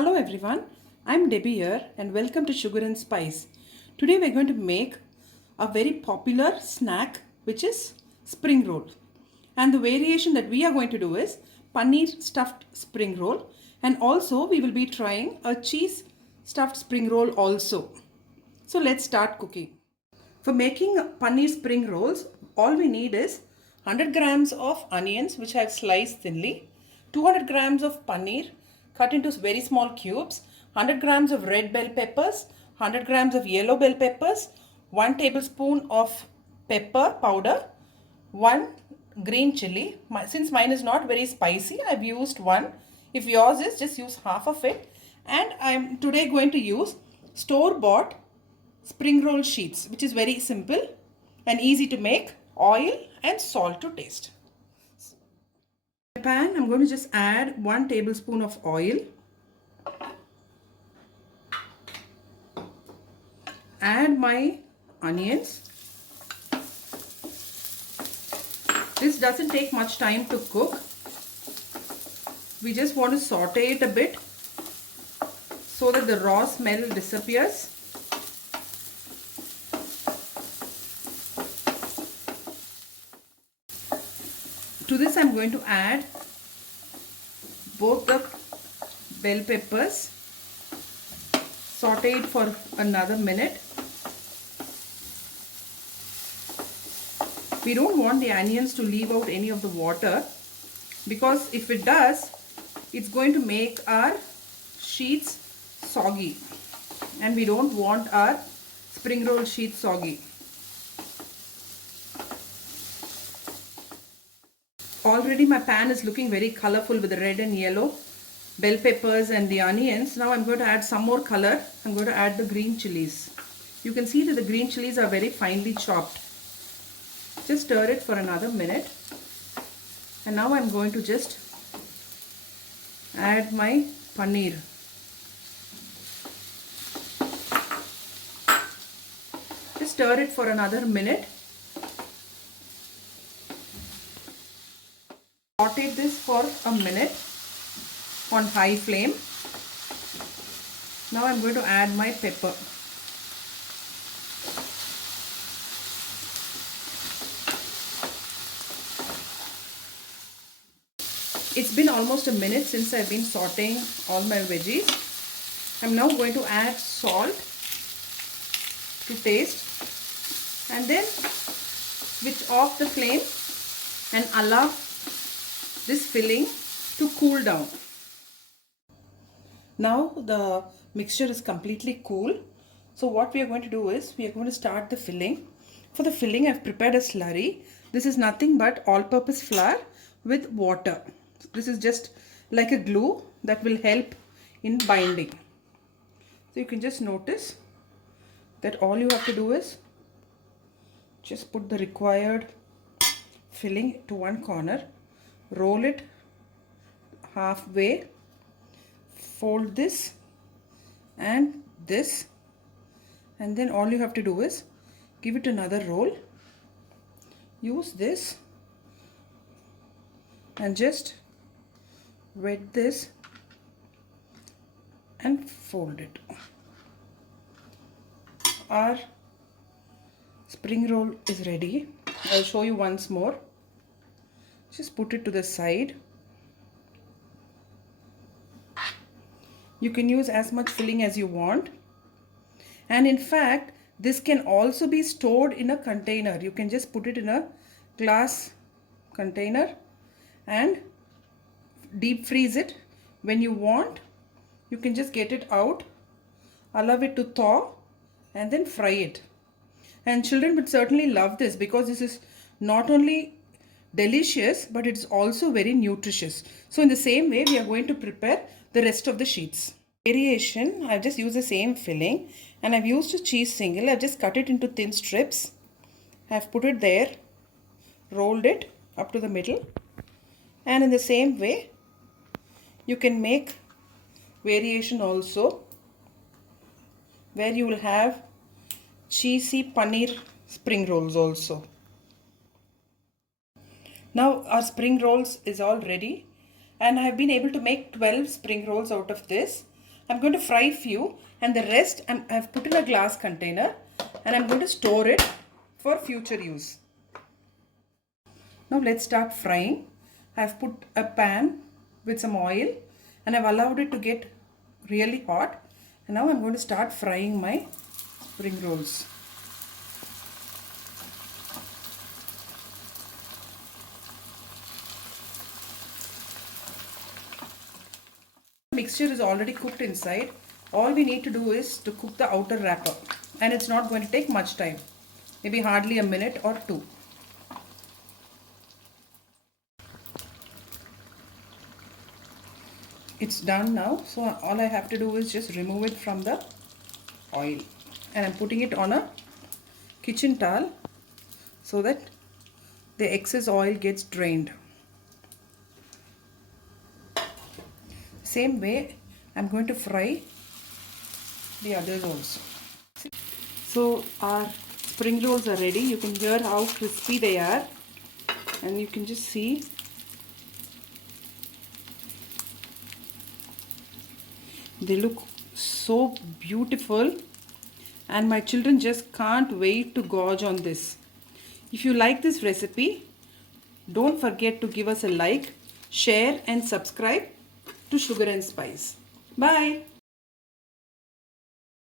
Hello everyone, I'm Debbie here and welcome to Sugar and Spice. Today we're going to make a very popular snack which is spring roll. And the variation that we are going to do is paneer stuffed spring roll, and also we will be trying a cheese stuffed spring roll also. So let's start cooking. For making paneer spring rolls, all we need is 100 grams of onions which I have sliced thinly, 200 grams of paneer cut into very small cubes, 100 grams of red bell peppers, 100 grams of yellow bell peppers, 1 tablespoon of pepper powder, 1 green chili. Since mine is not very spicy, I've used 1. If yours is, just use half of it. And I'm today going to use store-bought spring roll sheets, which is very simple and easy to make. Oil and salt to taste. In the pan, I'm going to just add 1 tablespoon of oil. Add my onions. This doesn't take much time to cook. We just want to saute it a bit so that the raw smell disappears. To this I'm going to add both the bell peppers, saute it for another minute. We don't want the onions to leave out any of the water, because if it does, it's going to make our sheets soggy, and we don't want our spring roll sheets soggy. Already my pan is looking very colorful with the red and yellow bell peppers and the onions. Now I'm going to add some more color. I'm going to add the green chilies. You can see that the green chilies are very finely chopped. Just stir it for another minute. And now I'm going to just add my paneer. Just stir it for another minute. Saute this for a minute on high flame. Now I'm going to add my pepper. It's been almost a minute since I've been sauteing all my veggies. I'm now going to add salt to taste, and then switch off the flame and allow this filling to cool down. Now the mixture is completely cool. So what we are going to do is we are going to start the filling. For the filling, I've prepared a slurry. This is nothing but all-purpose flour with water. This is just like a glue that will help in binding. So you can just notice that all you have to do is just put the required filling to one corner, roll it halfway, fold this and this, and then all you have to do is give it another roll, use this and just wet this and fold it. Our spring roll is ready. I'll show you once more. Just put it to the side. You can use as much filling as you want, and in fact this can also be stored in a container. You can just put it in a glass container and deep freeze it. When you want, you can just get it out, allow it to thaw, and then fry it. And children would certainly love this, because this is not only delicious but it's also very nutritious. So in the same way, we are going to prepare the rest of the sheets. Variation, I've just used the same filling, and I've used a cheese single. I've just cut it into thin strips. I've put it there, rolled it up to the middle, and in the same way you can make variation also, where you will have cheesy paneer spring rolls also. Now our spring rolls is all ready, and I have been able to make 12 spring rolls out of this. I'm going to fry few, and the rest I've put in a glass container, and I'm going to store it for future use. Now let's start frying. I've put a pan with some oil, and I've allowed it to get really hot. And now I'm going to start frying my spring rolls. Mixture is already cooked inside. All we need to do is to cook the outer wrapper, and it's not going to take much time, maybe hardly a minute or two. It's done now, so all I have to do is just remove it from the oil, and I'm putting it on a kitchen towel so that the excess oil gets drained. Same way I'm going to fry the others also. So our spring rolls are ready. You can hear how crispy they are, and you can just see they look so beautiful, and my children just can't wait to gorge on this. If you like this recipe, don't forget to give us a like, share and subscribe to Sugar and Spice. Bye.